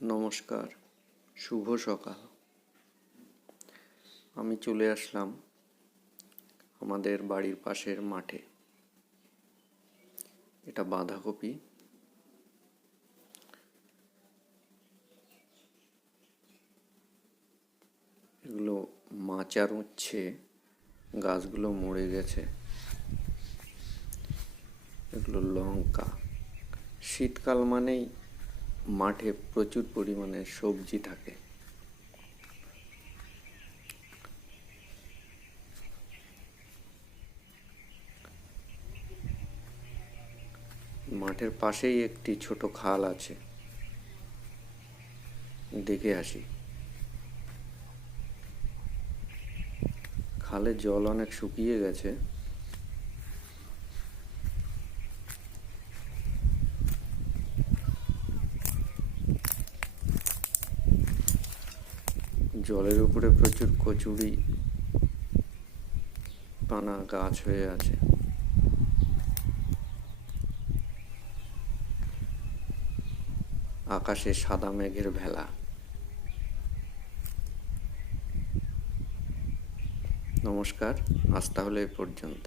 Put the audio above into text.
নমস্কার, শুভ সকাল। আমি চলে আসলাম আমাদের বাড়ির পাশের মাঠে। এটা বাঁধাকপি। এগুলো মাচার উচ্ছে, গাছগুলো মরে গেছে। এগুলো লঙ্কা। শীতকাল মানেই মাঠে প্রচুর পরিমাণে সবজি থাকে। মাঠের পাশেই একটি ছোট খাল আছে, দেখে আসি। খালের জল অনেক শুকিয়ে গেছে। জলের উপরে প্রচুর কচুরি পানা গাছ হয়ে আছে। আকাশে সাদা মেঘের ভেলা। নমস্কার, আজ তাহলে এ পর্যন্ত।